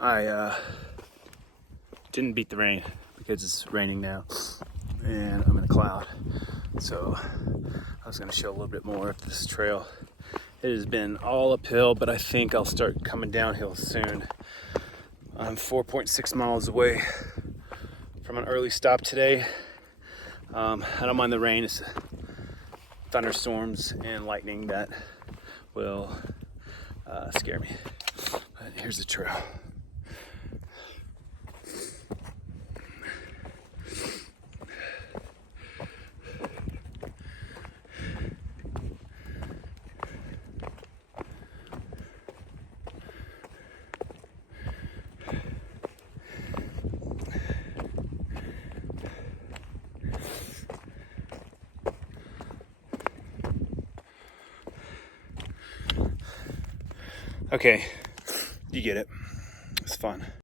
I didn't beat the rain because it's raining now and I'm in a cloud. So I was gonna show a little bit more of this trail. It has been all uphill, but I think I'll start coming downhill soon. I'm 4.6 miles away from an early stop today. I don't mind the rain. It's thunderstorms and lightning that will scare me. But here's the trail. Okay, you get it. It's fun.